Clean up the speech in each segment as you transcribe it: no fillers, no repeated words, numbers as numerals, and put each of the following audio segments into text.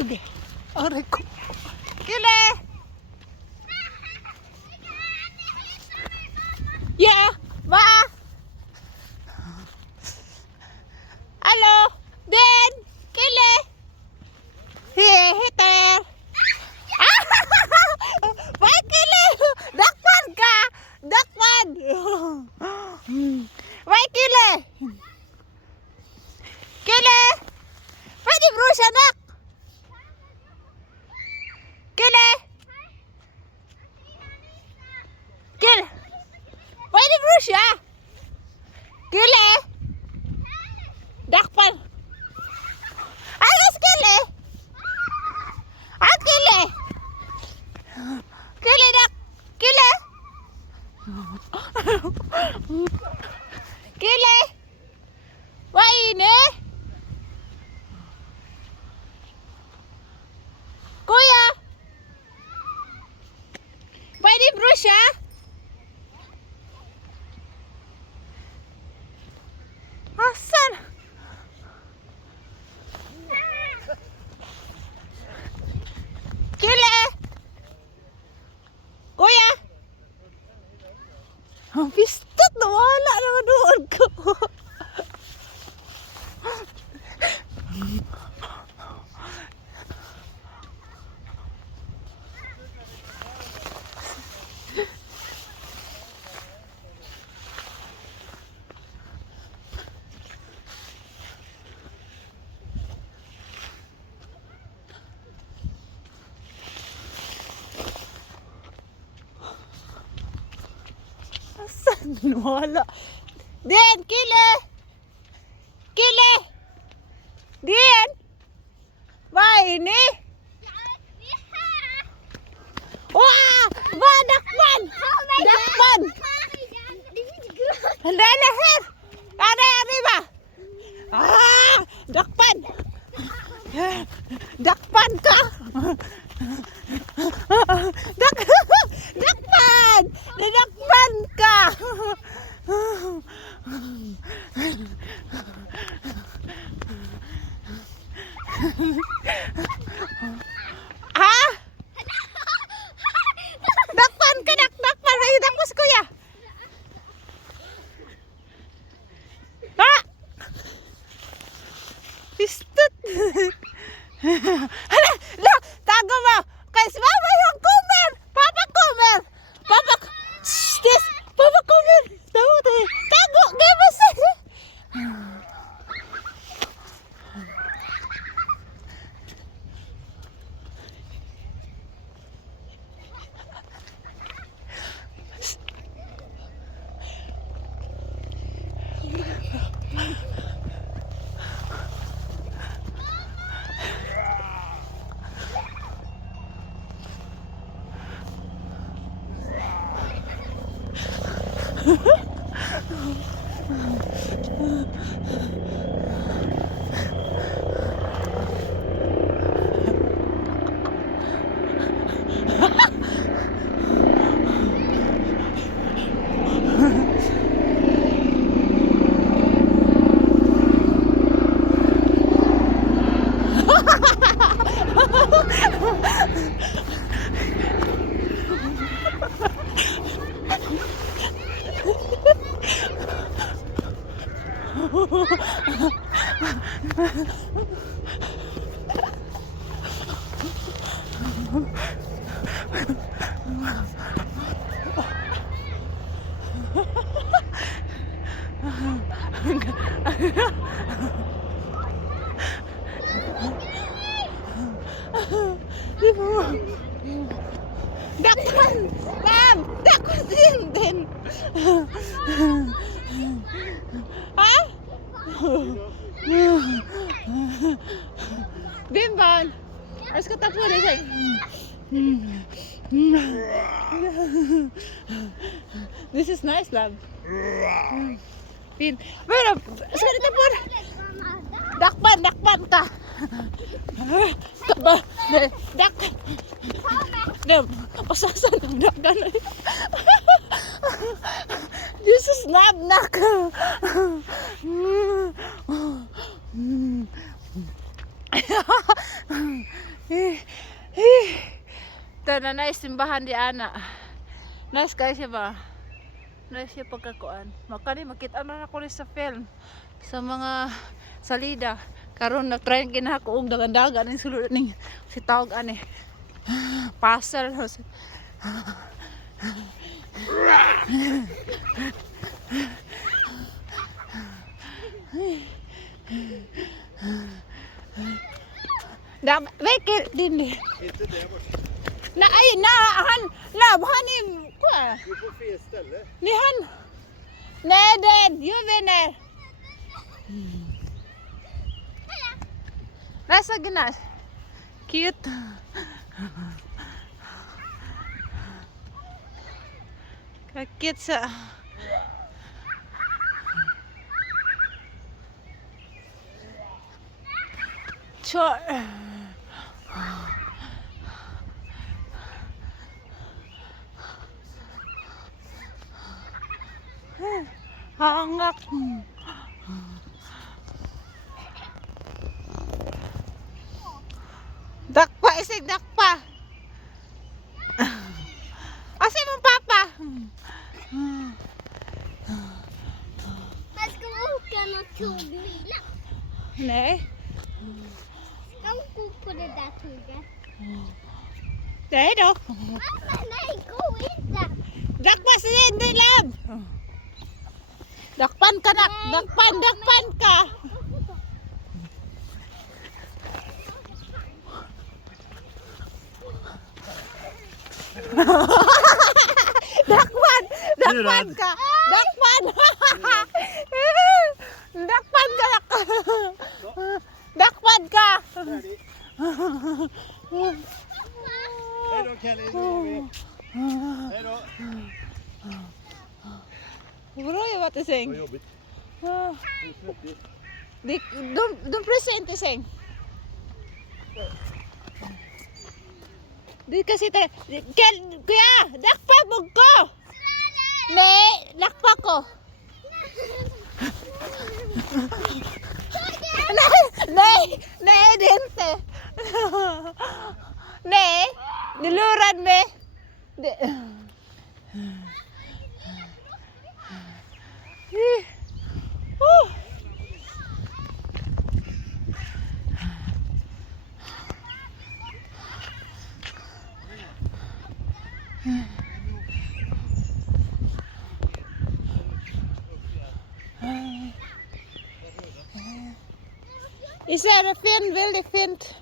Sige. Aray ko. Kili! Yeah! Ba? Hello? Den! Kili! Hitter! Bye, Kili! Dakpan ka! Dakpan! Bye, Kili! Kili! Pwede bro siya, nak! Kili! Kili! Pwede bro siya! Kili! Dakpan! Alas, Kili! Ah, Kili! Kili, dak! Kili! Kili! Wah, ini! Kuya! Pwede bro siya? Asan? Kili! Kuya! Ang pistot, nawala naman doon ko. Asan? Wala. Den, Kili! Kili! Den! Ba, ini? Wah! Ba, dakpan! Dakpan! Ada leher! Ada arriba! Ah! Dakpan! Dakpan ka! Dakpan! Dakpan ka! Ha? Dakpan ka, dakpan! Ay, dakpas kuya! Ha? Pistot! Hala! La! Tago mo! Kasi mama yung kumer! Papa kumer! Papa... Shhh! Papa kumer! Tago tayo! Tago! Gaya sa'yo! Dakpan! Ma'am! Dakpan din! Ha? Bimban! Aras ko tapo rin sa'yo. This is nice, love. Pin. Pero, saan ito po? Dakpan! Dakpan ka! Kaba! Dak! Pasasan ang dakpan. This is not nak. Ito na naisimbahan di ana. Nice guys siya ba? Nice siya pagkakuan. Makani makita na ako sa film. Sa mga salida. Karon na-try ginako og dagan-dagan ning sulod ning si tawag ani. Pasel. Da veker din. Inte det borta. Nej, han lab han är kvar. Du får fel ställe. Ni han. Nej, den juvener. Rasa genas. Cute. Kakit sa. Chor. Hangak. Dakpa isig dakpa. Asa mong papa? Jag ska åka något tåg och vila. Nej. Ska vi gå på det där tåget? Nej då. Mamma, nej, gå inte. Dakpa sa hindi lab. Dakpan ka nak. Dakpan ka. Dakpan ka. Dakpan. Dakpan ka. Dakpan ka. Färdig. Hej då Kelly, nu går vi. Hej då. Bro, jag var till säng. Vad jobbigt. Ah, Du är svettig. de presente säng. Di kasi tayo. Kuya, dakpa mo ko. Nee, dakpa ko. Nee, dente. Nee, diluran me. Is det fint? Väldigt fint.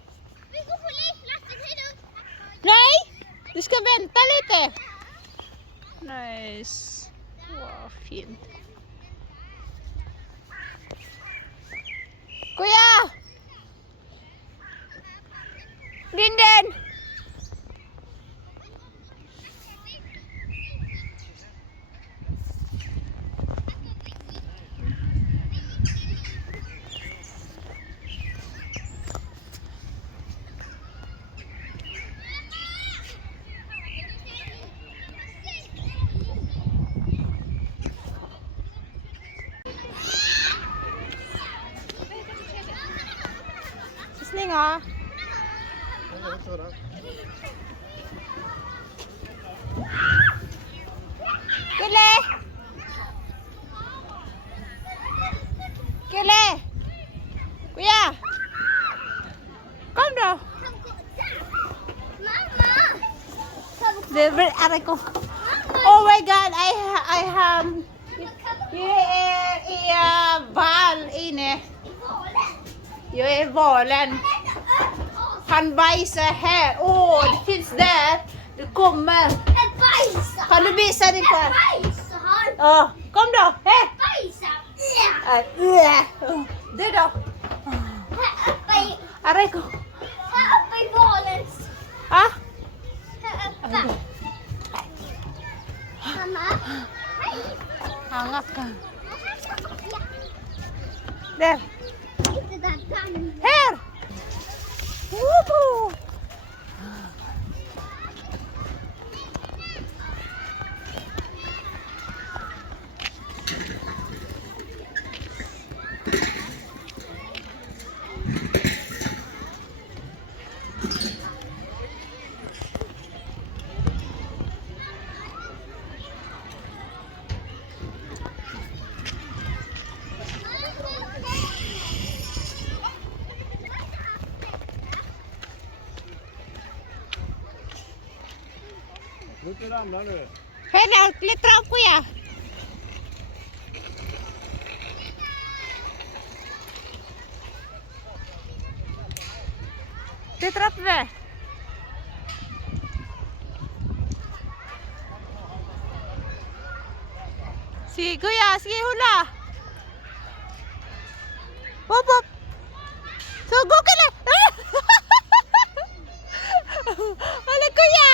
Vi går på lekplatsen, hej då. Nej, du ska vänta lite. Nice. Wow, fint. Kuya! Linden! Sisning ah. Kile! Kile! Kuya! Kom då! Mamma! Aray ko. Oh my God! I have... Jag är val inne. Jag är valen. Han bajsar här. Åh, det finns där. Du kommer. En bajsar! Kan du visa din kvar? Bajsar! Ja, kom då. Här. Bajsar! Du då? Här uppe i... Aray ko. Här uppe i valens... Ah? Här uppe. Mamma? Hej! Hangat ka. Där. Inte där damm. Här. Woho! Du inte ramla nu. Henne, klättra upp kuya. Klättra upp där. Sige kuya, sige hula. Hop hop. Sugo ka na. Hala kuya.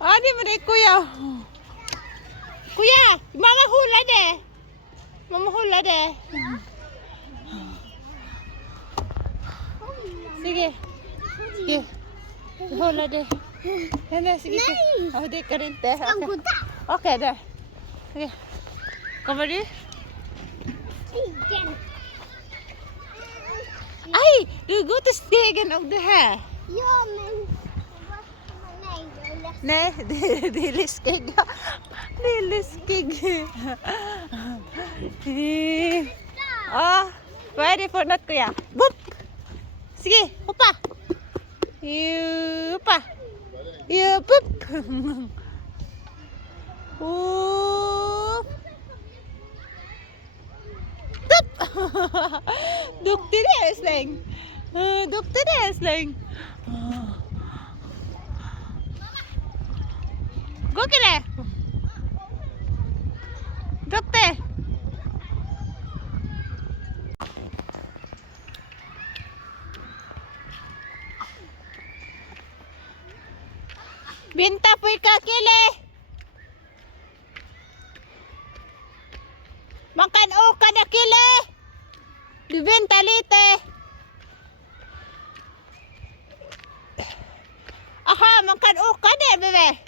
Ani mo na kuya. Kuya, mama hula de. Mama hula de. Sige. Sige. Hula de. Hana, sige. Oh, di ka rin te. Okay. Okay, där. Okay. Kommer du? Aj, du går till stegen och det här. Ja, men... Nej, det är läskigt. Det är läskigt. Ja, vad är det för något kuya? Boop! Sige, hoppa! Hoppa! Boop! Duktig det är släng. Duktig det är släng. Gå kille. Duktig. Binta po ikakili. Makan o ka na kili. Dibenta lite. Aha, makan o ka na bebe.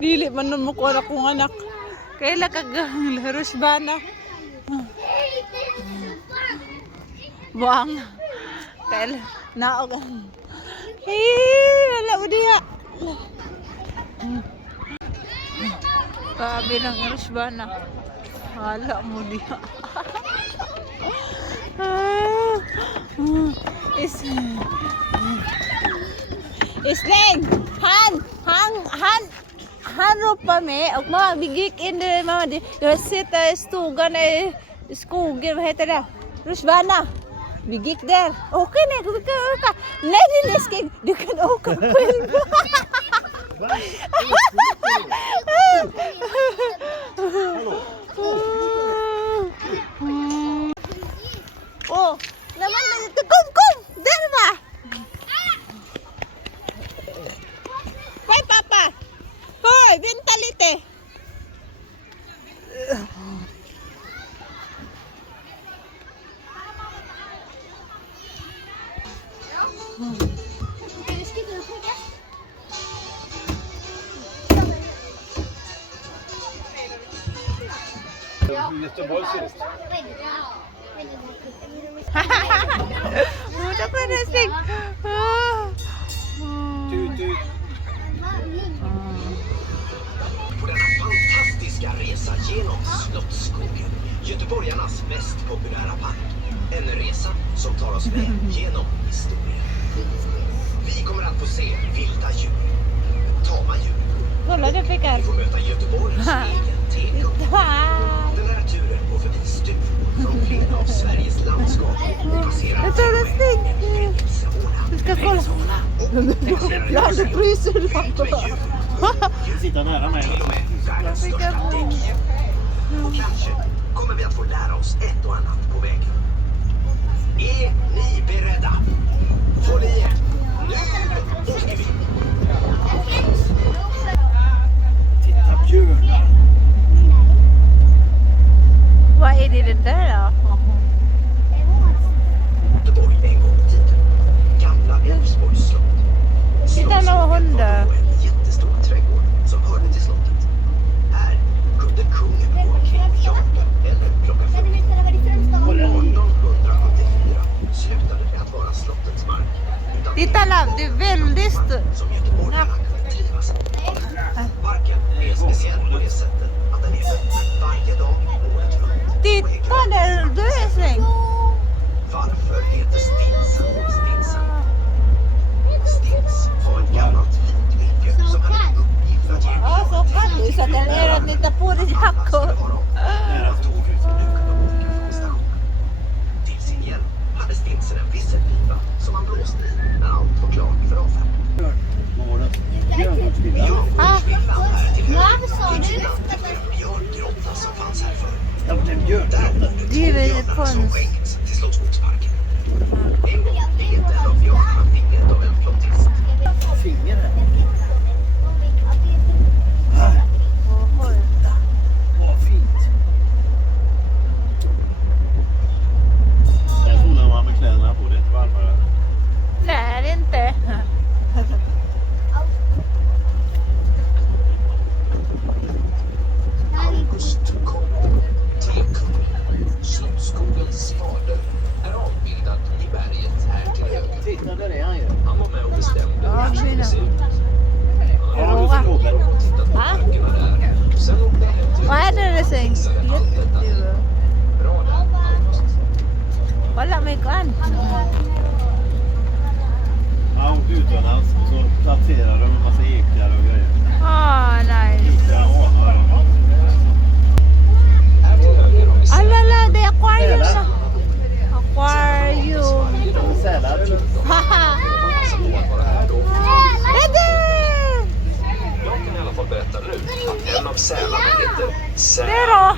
Dili man nun mo ko na kong anak. Kaila kagalarus ba na? Buang. Kaila naog. Wala mo diha. Kabi ng arus ba na? Wala mo diha. Isling! Han ropar med och mamma, vi gick in där mamma, jag sitter i stugan i skogen, vad heter det? Rosvana. Vi gick där. Åka ner, vi kan åka. Nej, det är läskigt. Du kan åka själv. Åh, naman, kom! Där va! Vai pappa! Hoy, vänta lite! Göteborg ser ut. Mudah panas. Tut. På denna fantastiska resa genom Slottsskogen, göteborgarnas mest populära park. En resa som tar oss med genom historien. Vi kommer att få se vilda djur, tama djur. Kolla det fick Vi får möta Göteborgs egen tegelgång. Den här turen går förbi stugor från flera av Sveriges landskap och passerar Jag tar en steg. Du ska kolla. Ja, det fryser du. Sitta nära mig. Till och med världens största däggdjur. Och kanske kommer vi att få lära oss ett och annat på vägen. Är ni beredda? Håll i er. Nu åker vi! Titta björnar. Vad är det där då? Göteborg en gång i tiden. Gamla Älvsborgs slott. Titta några hundar. En jättestor trädgård som hörde till slottet. Här kunde kungen gå omkring, jaga eller plocka frukt. 1874 slutade det att vara slottet Titta Lav, det är väldigt stort. som göteborgarna kunde trivas i. Parken är speciell på det sättet att den är öppen varje dag året runt. Titta där, du är släng. Varför heter Stinsen Stinsen? Stins var ett gammalt vitvirke som hade till uppgift att ge Ja, så kan du. Så att den är att ni tar på dig jackor. nära tåget nu kunde åka från stationen. Till sin hjälp hade Stinsen en visselpipa som man blåste i när allt var klart för avfärd. Björnvillan här till höger tycks namn till en björngrotta som fanns här förr. Ja, men en björngrotta. Det är väl Björnarna som konst. skänkts till Slottsskogsparken. En gång led en av björnarna fingret av en flottist. Finger här. Här. Vad fint. Där solar man med kläderna på, det är inte varmare. Nej, det är inte. August kom till kung. Slottsskogens fader är avbildad i berget här till höger. Titta, där är han ju. Han var med och bestämde Ja, hur det skulle fina. se ut. Ja, du får åka. Tittat på parkerna där. Sen åkte han hem till Vad är det det säger? fixade allt detta. Bra där, August. Wala may kuan. Han åkte utomlands och så planterade de en massa ekar och grejer. Ah, nice. Ja, anar. Här till höger har vi Alala, det är aquarium. Aquarium. Sälar eller? Haha. som på att vara här då. Eden! Jag kan i alla fall berätta nu att en av sälarna heter Pero, Sälma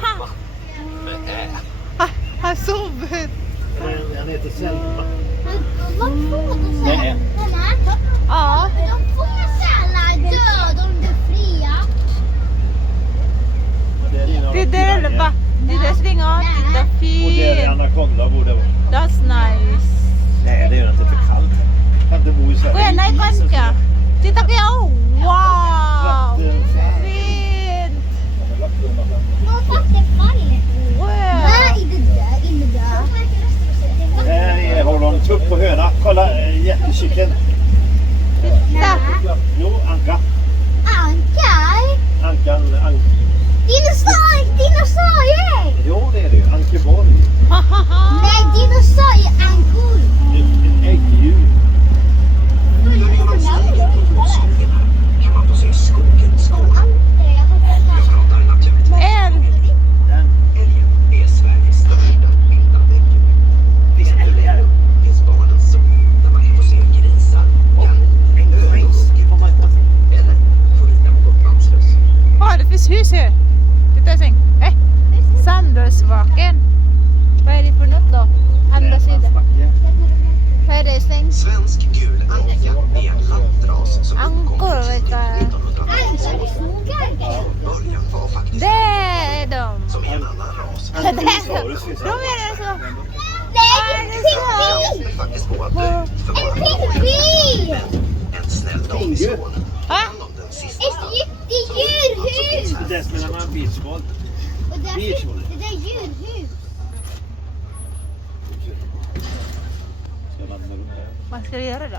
med ä. Han sover. Han heter Selma. Vad får du Nej. säga? Ja. De får sälar döda om de är fria. Det där är bara. Det där slingar. Titta Och där är fint. anakonda borde vara. That's nice. Nej, det är inte för kallt. Kan inte bo i Sverige. Kuya, naikuan ka. Titta kaya. Oh, wow. Fint. Vad fattar fallet? Wow. Vad är det där inne där? Här har de tupp och höna. Kolla, jättekycken. Titta. Jo, anka. Ankar? Ankan. Dinosaurier! Jo, det är det ju. Ankeborg. Nej, dinosaurierankor. Ett äggdjur. Genom stigen på Roslagen kan man få se skogens gård. Jag pratar naturligtvis om älgen. Älgen är Sveriges största vilda däggdjur. Visst är det här? Finns barnens zoo där man kan få se grisar, katter, eller få rida på Gotlandsröss. Ja, det finns hus här. Titta säng. Sandölsvaken. Vad är det för något då? Andra sidan. Vad är det säng? Svensk gul anka är en lantras som Ankor, uppkom vet tidigt jag. 1900-talet. Från början var faktiskt Det är de. som en annan ras. Ankylosaurus finns De här. är så. Nej, Jag höll faktiskt på att dö för bara några år sedan. pingvin! Men en snäll dam i Skåne tog hand om den sista stammen. Ett djurhus! Där spelar man beachboll. Och där Beachboll. finns det där djurhus. Ska jag ladda upp här? Vad ska du göra då?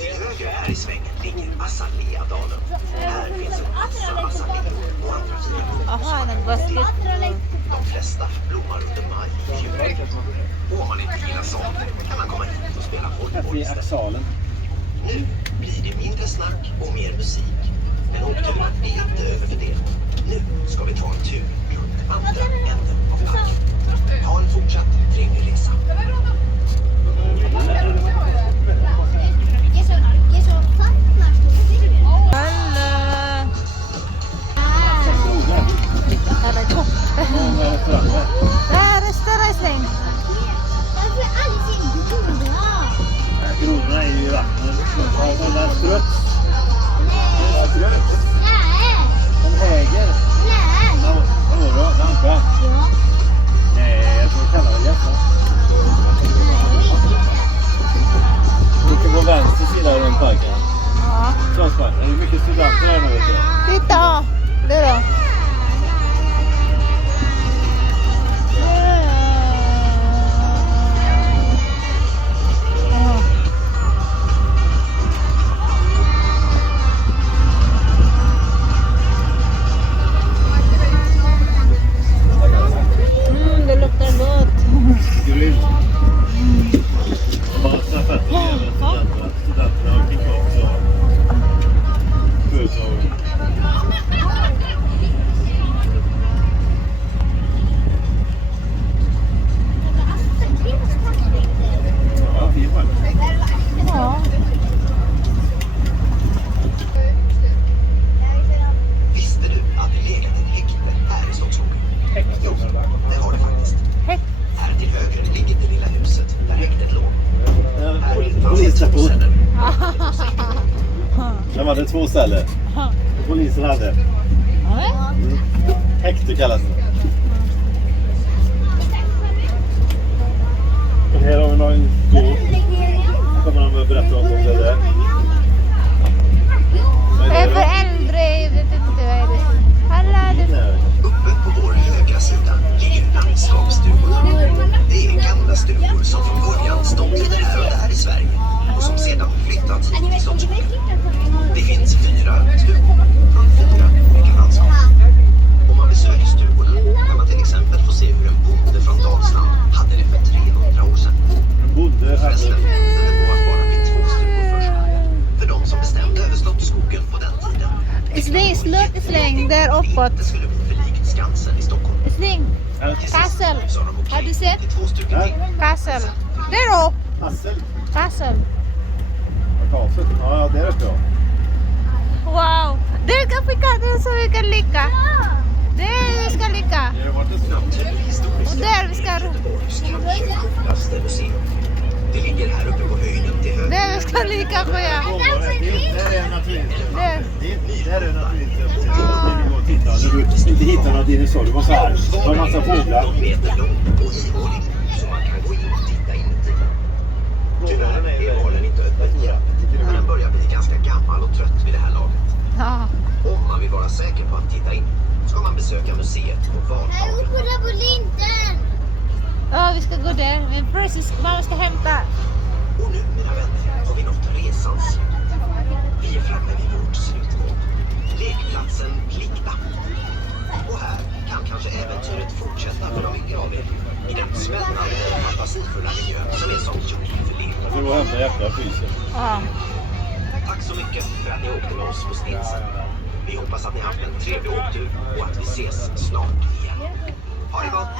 Till höger här i svängen ligger Azaleadalen. Här finns en massa azaleor och andra fina blommor. Aha, nag-basketball. De flesta blommar under maj i juli. Och om man inte gillar sånt kan man komma hit och spela volleyboll I istället. axalen. Nu blir det mindre snack och mer musik. Men åkturen är inte över för det. Nu ska vi ta en tur runt andra änden av parken. Ha en fortsatt trevlig resa. Jag såg plattplast. Hallå. Här är det. Där är större säng. Varför är alla sin grodor? Grodorna är ju i vattnet. Och den struts. En struts. Nej, En häger. nej. Vadå? Anka? Ja. Nej, jag tror jag kallar det hjärta. Åker på vänster sida runt parken. Ja. Slottsparken. Det är mycket studenter här nu, vet du. Titta. Det då. hade 2 ställen. Och polisen hade. Häkte kallas det. Och här har vi någon gård. Kommer de att berätta om det där. För äldre, jag vet inte vad är det. Alla det. Uppe på vår högra sida ligger landskapsstugorna. Det är gamla stugor som från början stått lite här och där i Sverige och som sedan flyttats hit till Slottsskogen. Det finns 4 stugor från 4 olika landskap. Om man besöker stugorna kan man till exempel få se hur en bonde från Dalsland hade det för 300 år sedan. Förresten, det går att bara bli 2 stugor först. För de som bestämde över Slottsskogen på den tiden. Släng där uppåt. Det skulle bli för likt Skansen i Stockholm. Släng. Kassel. Har du sett? Kassel. Där upp. Kassel. Ja, det är rätt bra. Wow. Där kan vi kan så vi kan lika. Där vi ska lika. Och där vi ska. Göteborgs kanske coolaste museum. Det ligger här uppe på höjden till höger. Där vi ska lika på ja. Där är naturinstitutet. Där. Där är naturinstitutet. Du inte hittar någon dinosaur. Du måste här. Du har en massa fåglar. Meter lång och ihålig så man kan gå in och titta inuti. Tyvärr är valen inte öppet igen. Men den börjar bli ganska gammal och trött vid det här laget. Ja. Om man vill vara säker på att titta in ska man besöka museet på valdagen. Ja, vi ska gå där. Men precis, mamma ska hämta. Och nu, mina vänner, har vi nått resans slut. Vi är framme vid vårt slutmål. Lekplatsen Plikta. Och här kan kanske äventyret fortsätta för de yngre av er i den spännande och fantasifulla miljö som är som gjord för lek. Jag tror att hämta hjärtat fryser. Ja. Tack så mycket för att ni åkte med oss på Stinsen. Vi hoppas att ni haft en trevlig åktur och att vi ses snart igen. Ha det gott!